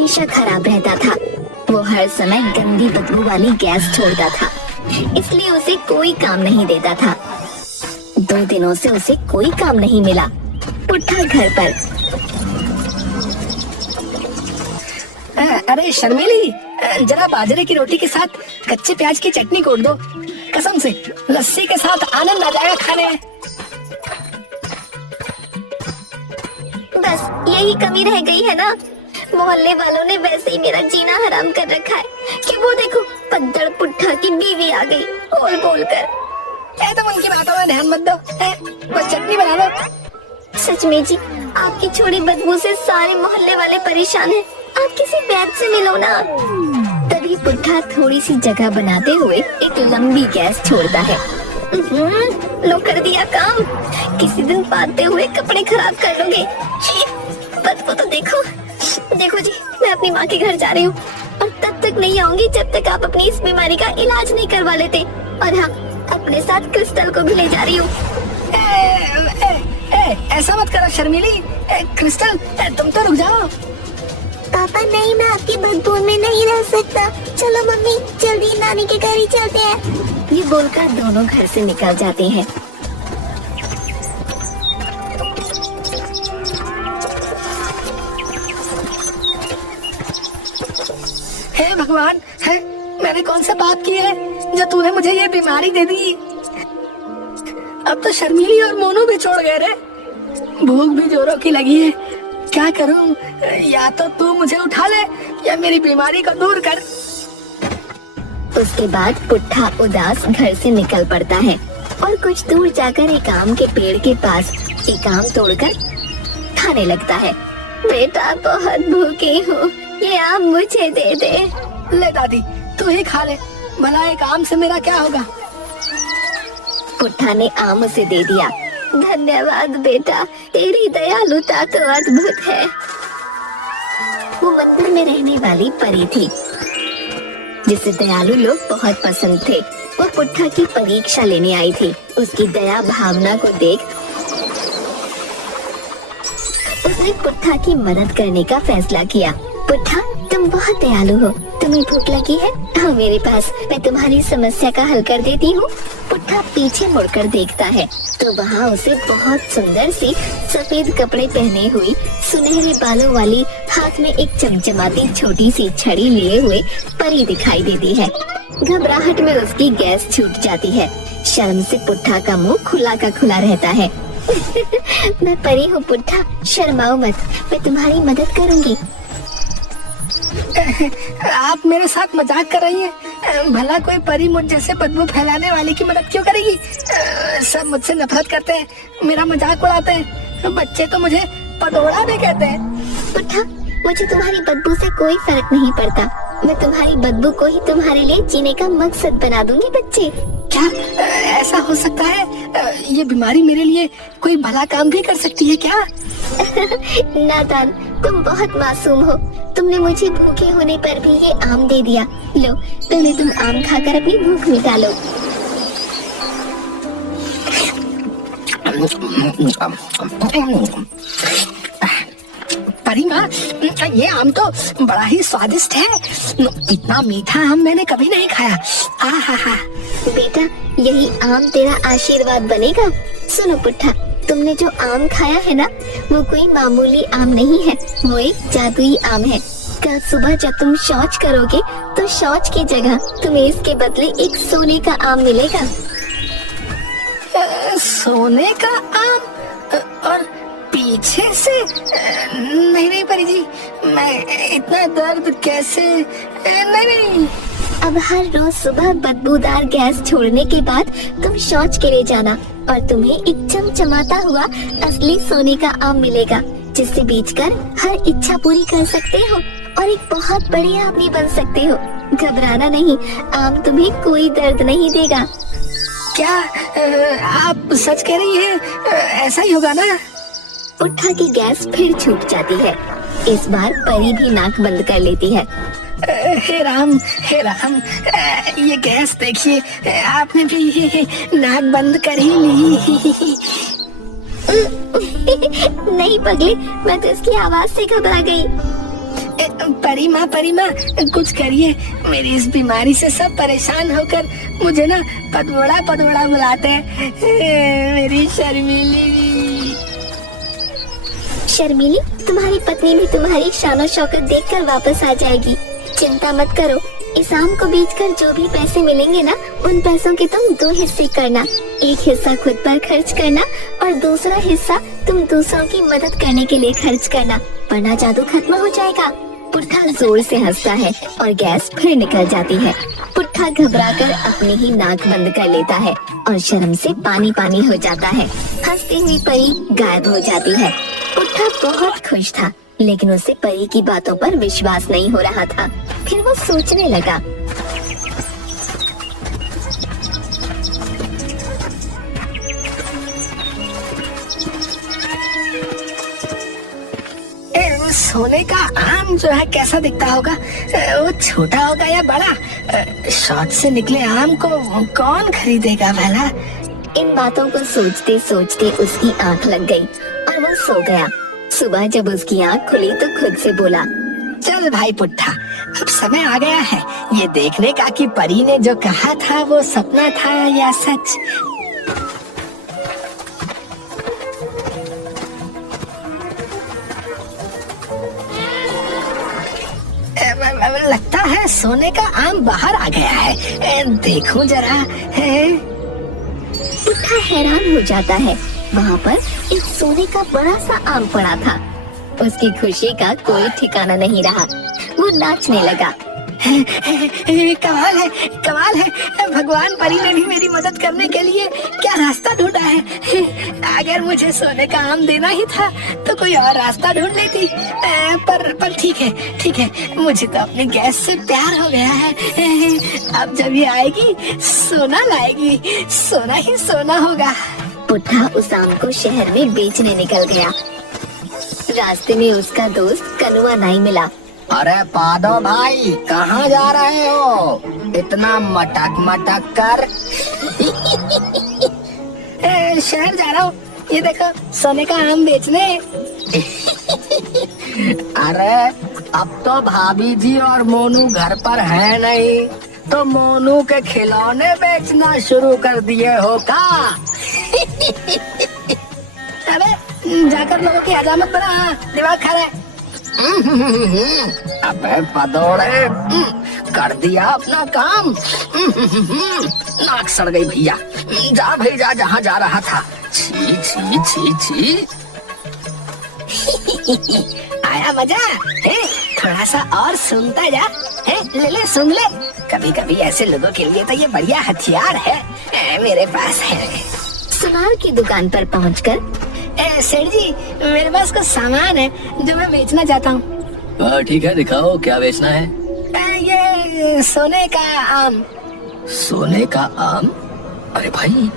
हमेशा खराब रहता था। वो हर समय गंदी बदबू वाली गैस छोड़ता था, इसलिए उसे कोई काम नहीं देता था। 2 दिनों से उसे कोई काम नहीं मिला। पुट्ठा घर पर। अरे शर्मिली, जरा बाजरे की रोटी के साथ कच्चे प्याज की चटनी कोट दो। कसम से लस्सी के साथ आनंद आ जाएगा खाने में। बस यही कमी रह गई है ना। मोहल्ले वालों ने वैसे ही मेरा जीना हराम कर रखा है कि वो देखो पद्दड़ पुट्ठा की बीवी आ गई बोल बोल कर। तुम उनकी बातों में ध्यान मत दो, बस चटनी बना दो। सच में जी, आपकी छोड़ी बदबू से सारे मोहल्ले वाले परेशान हैं। आप किसी वैद्य से मिलो ना। तभी पुट्ठा थोड़ी सी जगह बनाते हुए एक लंबी गैस छोड़ता है। लो कर दिया काम। किसी दिन पाते हुए कपड़े खराब कर लोगे। बदबू तो देखो। देखो जी, मैं अपनी माँ के घर जा रही हूँ और तब तक नहीं आऊंगी जब तक आप अपनी इस बीमारी का इलाज नहीं करवा लेते। और हाँ, अपने साथ क्रिस्टल को भी ले जा रही हूँ। ऐसा मत करो शर्मिली। क्रिस्टल, तुम तो रुक जाओ। पापा नहीं, मैं आपकी बदबू में नहीं रह सकता। चलो मम्मी, जल्दी नानी के घर ही चलते हैं। ये बोलकर दोनों घर से निकल जाते हैं। हे भगवान, मैंने कौन सा पाप किया है जो तूने मुझे ये बीमारी दे दी। अब तो शर्मिली और मोनू भी छोड़ गए रे। भूख भी जोरों की लगी है। क्या करूं? या तो तू मुझे उठा ले या मेरी बीमारी को दूर कर। उसके बाद पुट्ठा उदास घर से निकल पड़ता है और कुछ दूर जाकर एक आम के पेड़ के पास एक आम तोड़कर खाने लगता है। बेटा, बहुत भूखी हूँ, ये आम मुझे दे दे। ले दादी, तू ही खा ले, भला एक आम से मेरा क्या होगा। पुट्ठा ने आम उसे दे दिया। धन्यवाद बेटा, तेरी दयालुता तो अद्भुत है। वो मंदिर में रहने वाली परी थी जिसे दयालु लोग बहुत पसंद थे। वो पुट्ठा की परीक्षा लेने आई थी। उसकी दया भावना को देख उसने पुट्ठा की मदद करने का फैसला किया। पुट्ठा, तुम बहुत दयालु हो। तुम्हें भूख लगी है? हाँ मेरे पास, मैं तुम्हारी समस्या का हल कर देती हूँ। पुट्ठा पीछे मुड़कर देखता है तो वहाँ उसे बहुत सुंदर सी सफेद कपड़े पहने हुई, सुनहरे बालों वाली, हाथ में एक चमचमाती छोटी सी छड़ी लिए हुए परी दिखाई देती है। घबराहट में उसकी गैस छूट जाती है। शर्म से पुट्ठा का मुंह खुला का खुला रहता है। मैं परी हूँ पुट्ठा, शर्माओ मत, मैं तुम्हारी मदद करूँगी। आप मेरे साथ मजाक कर रही हैं? भला कोई परी मुझ जैसे बदबू फैलाने वाले की मदद क्यों करेगी? सब मुझसे नफरत करते हैं, मेरा मजाक उड़ाते हैं। बच्चे तो मुझे पतोड़ा भी कहते हैं। पुट्ठा, मुझे तुम्हारी बदबू से कोई फर्क नहीं पड़ता। मैं तुम्हारी बदबू को ही तुम्हारे लिए जीने का मकसद बना दूंगी बच्चे। क्या ऐसा हो सकता है? ये बीमारी मेरे लिए कोई भला काम भी कर सकती है क्या? नादान, तुम बहुत मासूम हो। तुमने मुझे भूखे होने पर भी ये आम दे दिया। लो, पहले तुम आम खाकर अपनी भूख मिटा लो। परी माँ, ये आम तो बड़ा ही स्वादिष्ट है। इतना मीठा आम मैंने कभी नहीं खाया। आहा। बेटा, यही आम तेरा आशीर्वाद बनेगा। सुनो पुट्ठा, तुमने जो आम खाया है ना, वो कोई मामूली आम नहीं है, वो एक जादुई आम है। कल सुबह जब तुम शौच करोगे तो शौच की जगह तुम्हें इसके बदले एक सोने का आम मिलेगा। सोने का आम? और पीछे से? नहीं परी जी, मैं इतना दर्द कैसे? नहीं। अब हर रोज सुबह बदबूदार गैस छोड़ने के बाद तुम शौच के लिए जाना और तुम्हें एक चमचमाता हुआ असली सोने का आम मिलेगा, जिसे बेचकर हर इच्छा पूरी कर सकते हो और एक बहुत बड़े आदमी बन सकते हो। घबराना नहीं, आम तुम्हें कोई दर्द नहीं देगा। क्या आप सच कह रही हैं? ऐसा ही होगा ना? पुट्ठा की गैस फिर छूट जाती है। इस बार परी भी नाक बंद कर लेती है। हे राम, ये गैस देखिए, आपने भी नाक बंद कर ही ली। नहीं पगले, मैं तो इसकी आवाज से घबरा गई। परी माँ कुछ करिए। मेरी इस बीमारी से सब परेशान होकर मुझे ना पदवड़ा पदवड़ा बुलाते हैं। मेरी शर्मीली। शर्मीली, तुम्हारी पत्नी भी तुम्हारी शानो शौकत देखकर वापस आ जाएगी। चिंता मत करो। इस आम को बेचकर जो भी पैसे मिलेंगे ना, उन पैसों के तुम 2 हिस्से करना। एक हिस्सा खुद पर खर्च करना और दूसरा हिस्सा तुम दूसरों की मदद करने के लिए खर्च करना, वरना जादू खत्म हो जाएगा। पुट्ठा जोर से हंसता है और गैस फिर निकल जाती है। पुट्ठा घबराकर अपनी ही नाक बंद कर लेता है और शर्म से पानी पानी हो जाता है। हंसती हुई परी गायब हो जाती है। पुट्ठा बहुत खुश था, लेकिन उसे परी की बातों पर विश्वास नहीं हो रहा था। फिर वो सोचने लगा, सोने का आम जो है कैसा दिखता होगा? वो छोटा होगा या बड़ा? शॉर्ट से निकले आम को कौन खरीदेगा भला? इन बातों को सोचते सोचते उसकी आंख लग गई और वो सो गया। सुबह जब उसकी आंख खुली तो खुद से बोला, चल भाई पुट्ठा, अब समय आ गया है ये देखने का कि परी ने जो कहा था वो सपना था या सच। लगता है सोने का आम बाहर आ गया है। देखूं जरा। पुट्ठा हैरान हो जाता है। वहाँ पर एक सोने का बड़ा सा आम पड़ा था। उसकी खुशी का कोई ठिकाना नहीं रहा। वो नाचने लगा। कमाल है, कमाल है। भगवान परी ने भी मेरी मदद करने के लिए क्या रास्ता ढूंढा है। अगर मुझे सोने का आम देना ही था तो कोई और रास्ता ढूंढ लेती। पर ठीक है, मुझे तो अपनी गैस से प्यार हो गया है। अब जब ये आएगी सोना लाएगी, सोना ही सोना होगा। पुट्ठा उस आम को शहर में बेचने निकल गया। रास्ते में उसका दोस्त कनुआ नाई मिला। अरे पादो भाई, कहाँ जा रहे हो इतना मटक मटक कर? शहर जा रहा हूँ, ये देखो सोने का आम बेचने। अरे अब तो भाभी जी और मोनू घर पर है नहीं, तो मोनू के खिलौने बेचना शुरू कर दिए हो का? अरे जाकर लोगों की हजामत बना, दिमाग खा रहे। अबे पदोड़े, कर दिया अपना काम। नाक सड़ गई भैया। जा भाई जा, जहाँ जा रहा था। छी छी छी छी। आया मजा है? थोड़ा सा और सुनता जा। ले सुन ले। कभी कभी ऐसे लोगों के लिए तो ये बढ़िया हथियार है मेरे पास है। सुनार की दुकान पर पहुंचकर, सेठ जी, मेरे पास कुछ सामान है जो मैं बेचना चाहता हूँ। ठीक है, दिखाओ क्या बेचना है। ये सोने का आम। सोने का आम? अरे भाई,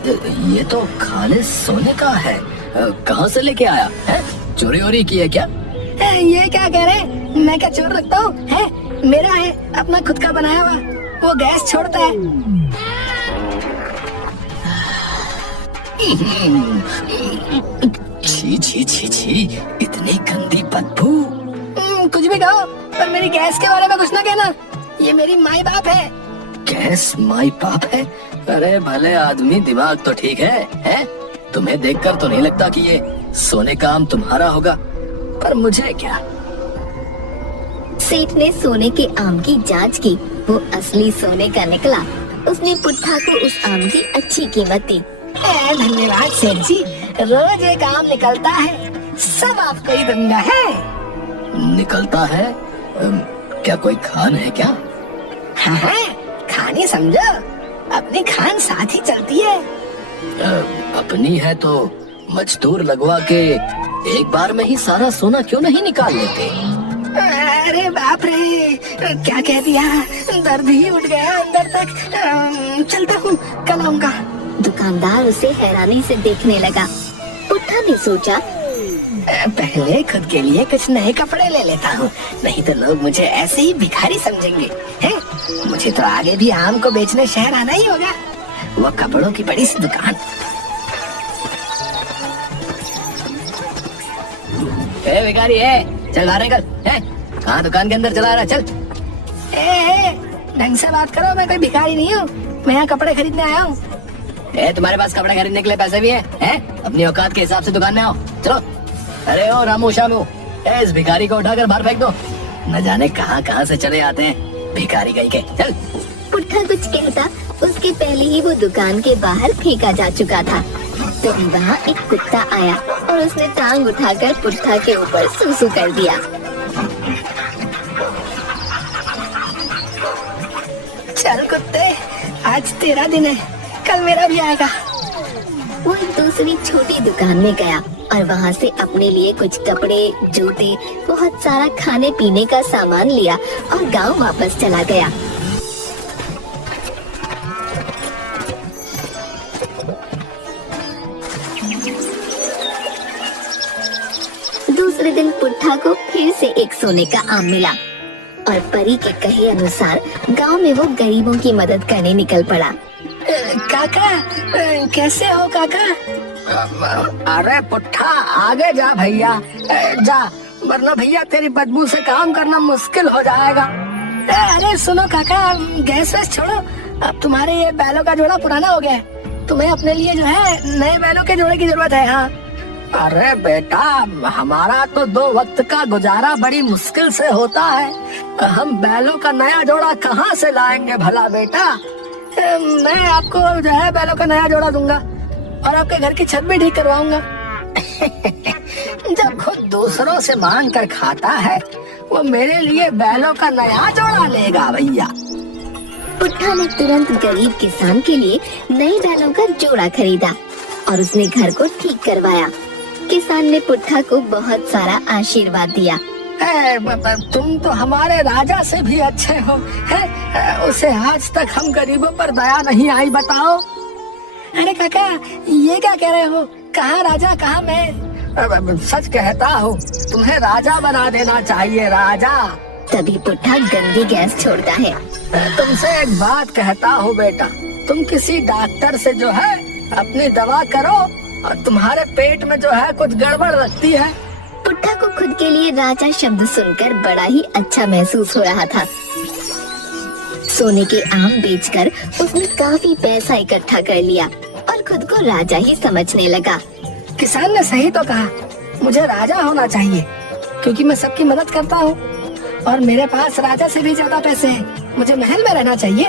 ये तो खालिस सोने का है। कहाँ से लेके आया है? चोरी वोरी की है क्या? ये क्या कह रहे? मैं क्या चोर रखता हूँ? है मेरा है, अपना खुद का बनाया हुआ। वो गैस छोड़ता है। छी छी छी छी, इतनी गंदी बदबू। कुछ भी कहो, पर मेरी गैस के बारे में कुछ ना कहना। ये मेरी माई बाप है। गैस माई बाप है? अरे भले आदमी, दिमाग तो ठीक है? तुम्हें देखकर तो नहीं लगता कि ये सोने का आम तुम्हारा होगा, पर मुझे क्या। सेठ ने सोने के आम की जांच की। वो असली सोने का निकला। उसने पुट्ठा को उस आम की अच्छी कीमत दी। धन्यवाद सेठ जी, रोज एक आम निकलता है, सब आपको ही दूंगा। है निकलता है? क्या कोई खान है क्या? हाँ, खान ही समझो। अपनी खान साथ ही चलती है। अपनी है तो मजदूर लगवा के एक बार में ही सारा सोना क्यों नहीं निकाल लेते? अरे बाप रे, क्या कह दिया? दर्द ही उठ गया अंदर तक। चलता हूँ, कल आऊंगा। दुकानदार उसे हैरानी से देखने लगा। पुट्ठा ने सोचा, पहले खुद के लिए कुछ नए कपड़े ले लेता हूँ, नहीं तो लोग मुझे ऐसे ही भिखारी समझेंगे। हैं? मुझे तो आगे भी आम को बेचने शहर आना ही होगा। वो कपड़ों की बड़ी सी दुकान। भिखारी है, चल बाहर निकल। कहाँ दुकान के अंदर चला रहा, चल। ए, ढंग से बात करो, मैं कोई भिखारी नहीं हूँ, मैं यहाँ कपड़े खरीदने आया हूँ। तुम्हारे पास कपड़े खरीदने के लिए पैसे भी हैं? अपनी औकात के हिसाब से दुकान में आओ, चलो। अरे ओ रामू शामू, इस भिखारी को उठाकर बाहर फेंक दो, न जाने कहाँ कहाँ से चले आते हैं भिखारी कहीं के, चल। पुट्ठा कुछ कहता उसके पहले ही वो दुकान के बाहर फेंका जा चुका था। तभी वहाँ एक कुत्ता आया और उसने टांग उठाकर पुट्ठा के ऊपर सूसू कर दिया। चल कुत्ते, आज तेरा दिन है, कल मेरा भी आएगा। वो एक दूसरी छोटी दुकान में गया और वहाँ से अपने लिए कुछ कपड़े, जूते, बहुत सारा खाने पीने का सामान लिया और गांव वापस चला गया। दूसरे दिन पुट्ठा को फिर से एक सोने का आम मिला और परी के कहे अनुसार गांव में वो गरीबों की मदद करने निकल पड़ा। काका, कैसे हो काका? अरे पुट्ठा, आगे जा भैया, जा, वरना भैया तेरी बदबू से काम करना मुश्किल हो जाएगा। अरे सुनो काका, गैस वैस छोड़ो, अब तुम्हारे ये बैलों का जोड़ा पुराना हो गया है, तुम्हें अपने लिए जो है नए बैलों के जोड़े की जरूरत है। हाँ। अरे बेटा, हमारा तो 2 वक्त का गुजारा बड़ी मुश्किल से होता है, हम बैलों का नया जोड़ा कहाँ से लाएंगे भला बेटा? मैं आपको जो है बैलों का नया जोड़ा दूंगा और आपके घर की छत भी ठीक करवाऊंगा। जब खुद दूसरों से मांग कर खाता है, वो मेरे लिए बैलों का नया जोड़ा लेगा भैया। पुट्ठा ने तुरंत गरीब किसान के लिए नए बैलों का जोड़ा खरीदा और उसने घर को ठीक करवाया। किसान ने पुट्ठा को बहुत सारा आशीर्वाद दिया। तुम तो हमारे राजा से भी अच्छे हो, है? उसे आज तक हम गरीबों पर दया नहीं आई, बताओ। अरे काका, ये क्या कह रहे हो? कहाँ राजा, कहाँ मैं? सच कहता हूँ, तुम्हें राजा बना देना चाहिए, राजा। तभी पुट्ठा गंदी गैस छोड़ता है। तुमसे एक बात कहता हूँ बेटा, तुम किसी डॉक्टर से जो है अपनी दवा करो, और तुम्हारे पेट में जो है कुछ गड़बड़ लगती है। पुट्ठा को खुद के लिए राजा शब्द सुनकर बड़ा ही अच्छा महसूस हो रहा था। सोने के आम बेचकर उसने काफी पैसा इकट्ठा कर लिया और खुद को राजा ही समझने लगा। किसान ने सही तो कहा, मुझे राजा होना चाहिए, क्योंकि मैं सबकी मदद करता हूँ और मेरे पास राजा से भी ज्यादा पैसे हैं। मुझे महल में रहना चाहिए।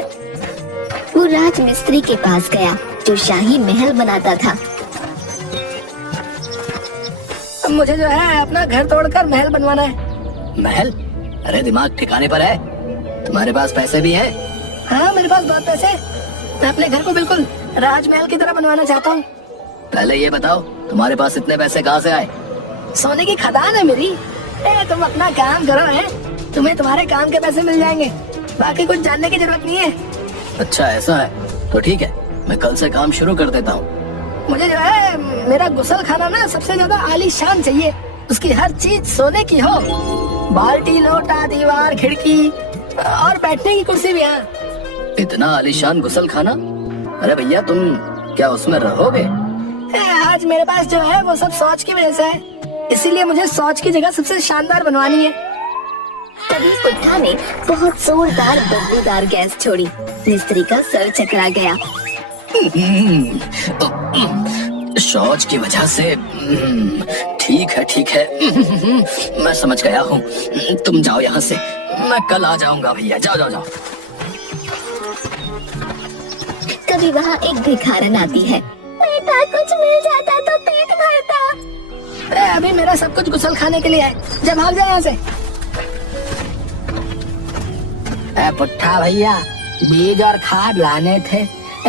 वो राज मिस्त्री के पास गया जो शाही महल बनाता था। मुझे जो है अपना घर तोड़कर महल बनवाना है। महल? अरे दिमाग ठिकाने पर है? तुम्हारे पास पैसे भी हैं? हाँ, मेरे पास बहुत पैसे हैं। मैं अपने घर को बिल्कुल राजमहल की तरह बनवाना चाहता हूँ। पहले ये बताओ, तुम्हारे पास इतने पैसे कहाँ से आए? सोने की खदान है मेरी। तुम अपना काम करो, है? तुम्हें तुम्हारे काम के पैसे मिल जाएंगे, बाकी कुछ जानने की जरूरत नहीं है। अच्छा ऐसा है, तो ठीक है, मैं कल से काम शुरू कर देता हूँ। मुझे जो है मेरा गुसल खाना ना सबसे ज्यादा आलीशान चाहिए, उसकी हर चीज सोने की हो, बाल्टी, लोटा, दीवार, खिड़की और बैठने की कुर्सी भी। है इतना आलीशान गुसल खाना? अरे भैया, तुम क्या उसमें रहोगे? आज मेरे पास जो है वो सब सोच की वजह से है, इसीलिए मुझे सोच की जगह सबसे शानदार बनवानी है। तभी पुट्ठा ने बहुत जोरदार बदबूदार गैस छोड़ी। मिस्त्री का सर चकरा गया। शौच की वजह से। ठीक है ठीक है, मैं समझ गया हूँ। तुम जाओ यहाँ से, मैं कल आ जाऊंगा भैया। जाओ जाओ जाओ। तभी वहाँ एक भिखारन आती है। बेटा, कुछ मिल जाता तो पेट भरता। अभी मेरा सब कुछ गुसल खाने के लिए है, जब भाग जाए यहाँ से। पुट्ठा भैया, बीज और खाद लाने थे,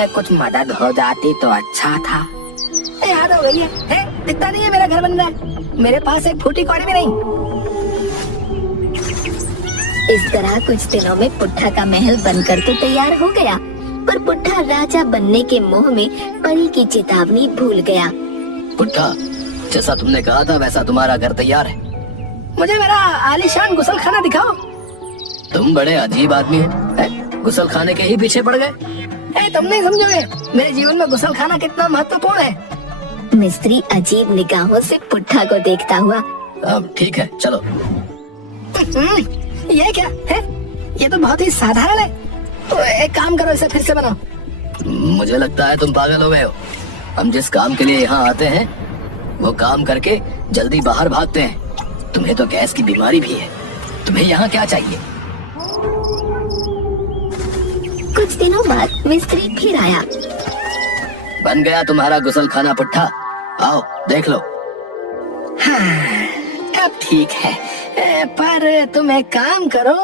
कुछ मदद हो जाती तो अच्छा था। याद हो गई है, दिखता नहीं है मेरा घर बन रहा है, मेरे पास एक फूटी कौड़ी भी नहीं। इस तरह कुछ दिनों में पुट्ठा का महल बनकर तो तैयार हो गया, पर पुट्ठा राजा बनने के मोह में परी की चेतावनी भूल गया। पुट्ठा, जैसा तुमने कहा था वैसा तुम्हारा घर तैयार है। मुझे मेरा आलीशान गुसल खाना दिखाओ। तुम बड़े अजीब आदमी है? गुसल खाने के ही पीछे पड़ गए। तुम नहीं समझोगे मेरे जीवन में गुसल खाना कितना महत्वपूर्ण है। मिस्त्री अजीब निगाहों से पुट्ठा को देखता हुआ। अब ठीक है, चलो। ये क्या है? ये तो बहुत ही साधारण है। तो एक काम करो, इसे फिर से बनाओ। मुझे लगता है तुम पागल हो गए हो। हम जिस काम के लिए यहाँ आते हैं वो काम करके जल्दी बाहर भागते हैं। तुम्हें तो गैस की बीमारी भी है, तुम्हें यहाँ क्या चाहिए? कुछ दिनों बाद मिस्त्री फिर आया। बन गया तुम्हारा गुसल खाना पुट्ठा, आओ देख लो। हाँ, अब ठीक है। पर तुम एक काम करो,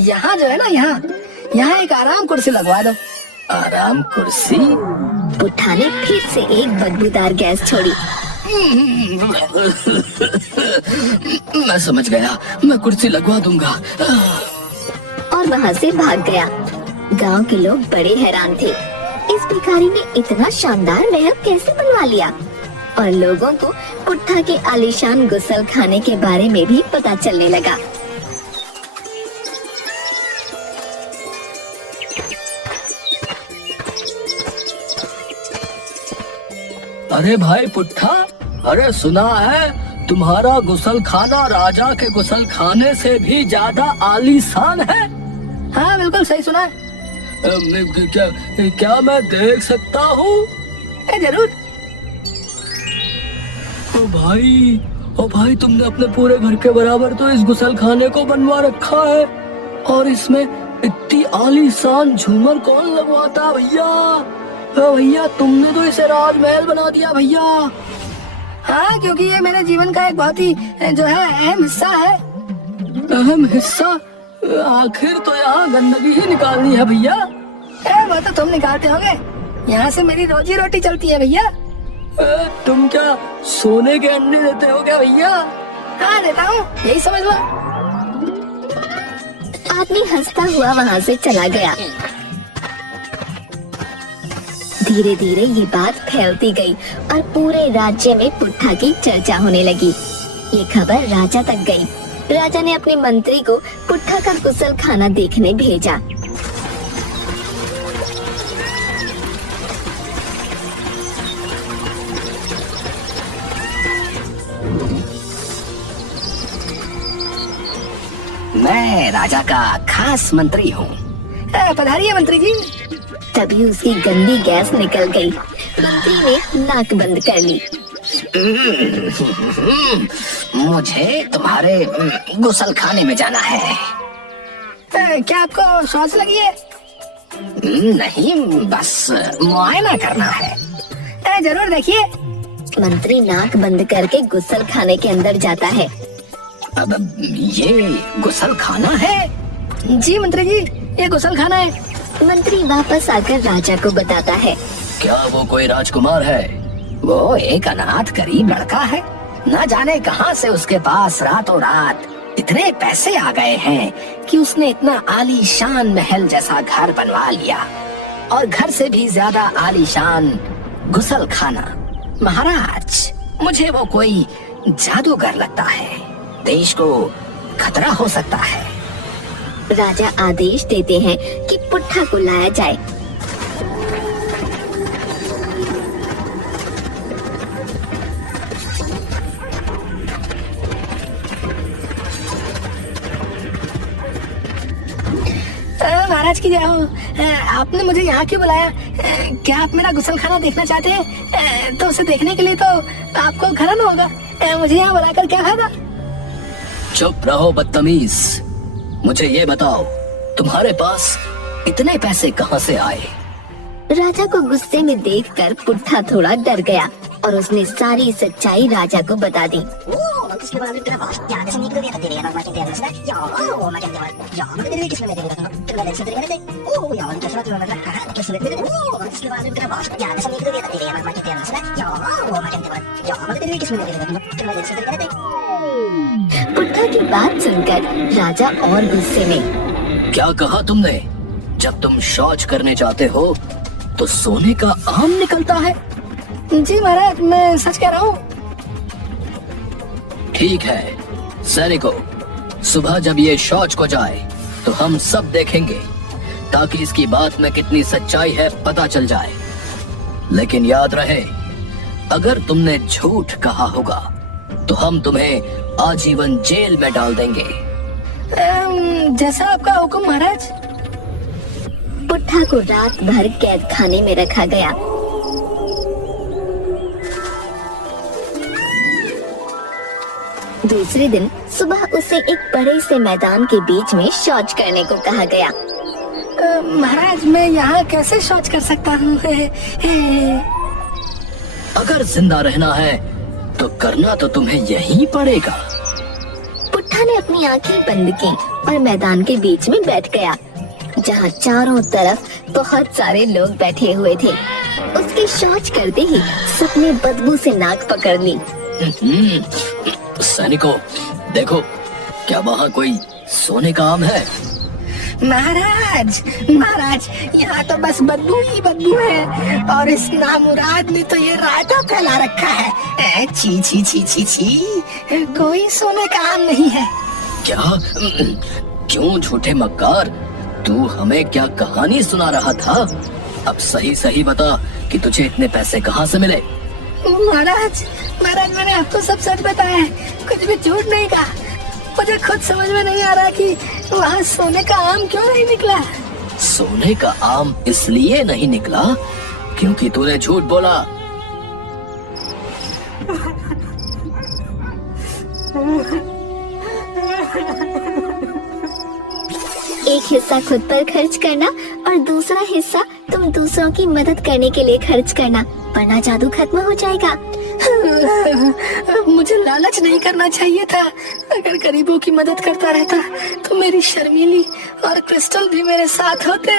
यहाँ जो है ना, यहाँ एक आराम कुर्सी लगवा दो। आराम कुर्सी? पुट्ठा ने फिर से एक बदबूदार गैस छोड़ी। मैं समझ गया, मैं कुर्सी लगवा दूंगा। और वहाँ से भाग गया। गांव के लोग बड़े हैरान थे, इस भिखारी ने इतना शानदार महल कैसे बनवा लिया। और लोगों को पुट्ठा के आलीशान गुसल खाने के बारे में भी पता चलने लगा। अरे भाई पुट्ठा, अरे सुना है तुम्हारा गुसल खाना राजा के गुसल खाने से भी ज्यादा आलीशान है? हाँ बिल्कुल सही सुना है। क्या मैं देख सकता हूँ? जरूर। ओ भाई तुमने अपने पूरे घर के बराबर तो इस गुसल खाने को बनवा रखा है। और इसमें इतनी आलीशान झूमर कौन लगवाता भैया? भैया तुमने तो इसे राजमहल बना दिया भैया। हाँ, क्योंकि ये मेरे जीवन का एक बहुत ही जो है अहम हिस्सा है। अहम हिस्सा? आखिर तो यहाँ गंदगी ही निकालनी है भैया। वो तो तुम निकालते होगे, यहाँ से मेरी रोजी रोटी चलती है भैया। तुम क्या सोने के अंडे देते हो क्या भैया? हाँ देता हूँ, यही समझ लो। आदमी हंसता हुआ वहाँ से चला गया। धीरे धीरे ये बात फैलती गई और पूरे राज्य में पुट्ठा की चर्चा होने लगी। ये खबर राजा तक गई। राजा ने अपने मंत्री को पुट्ठा का गुसल खाना देखने भेजा। मैं राजा का खास मंत्री हूँ। पधारिए मंत्री जी। तभी उसकी गंदी गैस निकल गई। मंत्री ने नाक बंद कर ली। मुझे तुम्हारे गुसल खाने में जाना है। क्या आपको सांस लगी है? नहीं, बस मुआयना करना है। जरूर देखिए। मंत्री नाक बंद करके गुसल खाने के अंदर जाता है। अब ये गुसल खाना है? जी मंत्री जी, ये गुसल खाना है। मंत्री वापस आकर राजा को बताता है। क्या वो कोई राजकुमार है? वो एक अनाथ गरीब लड़का है। न जाने कहां से उसके पास रातों रात इतने पैसे आ गए हैं कि उसने इतना आलीशान महल जैसा घर बनवा लिया, और घर से भी ज्यादा आलीशान गुसल खाना। महाराज, मुझे वो कोई जादूगर लगता है। देश को खतरा हो सकता है। राजा आदेश देते हैं कि पुट्ठा को लाया जाए। महाराज की जय हो। आपने मुझे यहाँ क्यों बुलाया? क्या आप मेरा गुसल खाना देखना चाहते हैं? तो उसे देखने के लिए तो आपको घर आना होगा। मुझे यहाँ बुलाकर क्या फायदा? चुप रहो बदतमीज। मुझे ये बताओ, तुम्हारे पास इतने पैसे कहाँ से आए? राजा को गुस्से में देखकर पुट्ठा थोड़ा डर गया और उसने सारी सच्चाई राजा को बता दी। पुट्ठा की बात सुनकर राजा और गुस्से में। क्या कहा तुमने? जब तुम शौच करने जाते हो तो सोने का आम निकलता है? जी महाराज, मैं सच कह रहा हूँ। ठीक है सैनिकों, सुबह जब ये शौच को जाए तो हम सब देखेंगे, ताकि इसकी बात में कितनी सच्चाई है पता चल जाए। लेकिन याद रहे, अगर तुमने झूठ कहा होगा तो हम तुम्हें आजीवन जेल में डाल देंगे। जैसा आपका हुक्म महाराज। पुट्ठा को रात भर कैद खाने में रखा गया। दूसरे दिन सुबह उसे एक बड़े से मैदान के बीच में शौच करने को कहा गया। महाराज मैं यहाँ कैसे शौच कर सकता हूँ? अगर जिंदा रहना है तो करना तो तुम्हें यही पड़ेगा। पुट्ठा ने अपनी आंखें बंद की और मैदान के बीच में बैठ गया, जहाँ चारों तरफ बहुत सारे लोग बैठे हुए थे। उसके शौच करते ही सबने बदबू से नाक पकड़ ली। सैनिकों, देखो क्या वहाँ कोई सोने का आम है? महाराज महाराज यहाँ तो बस बदबू ही बदबू है, और इस नामुराद ने तो ये रायता फैला रखा है। छी छी छी छी छी, कोई सोने का आम नहीं है। क्या? क्यों झूठे मक्कार, तू हमें क्या कहानी सुना रहा था? अब सही सही बता कि तुझे इतने पैसे कहाँ से मिले? महाराज महाराज मैंने आपको सब सच बताया है, कुछ भी झूठ नहीं कहा। मुझे खुद समझ में नहीं आ रहा कि वहाँ सोने का आम क्यों नहीं निकला। सोने का आम इसलिए नहीं निकला क्योंकि तूने झूठ बोला। एक हिस्सा खुद पर खर्च करना और दूसरा हिस्सा तुम दूसरों की मदद करने के लिए खर्च करना, वरना जादू खत्म हो जाएगा। मुझे लालच नहीं करना चाहिए था। अगर गरीबों की मदद करता रहता तो मेरी शर्मीली और क्रिस्टल भी मेरे साथ होते।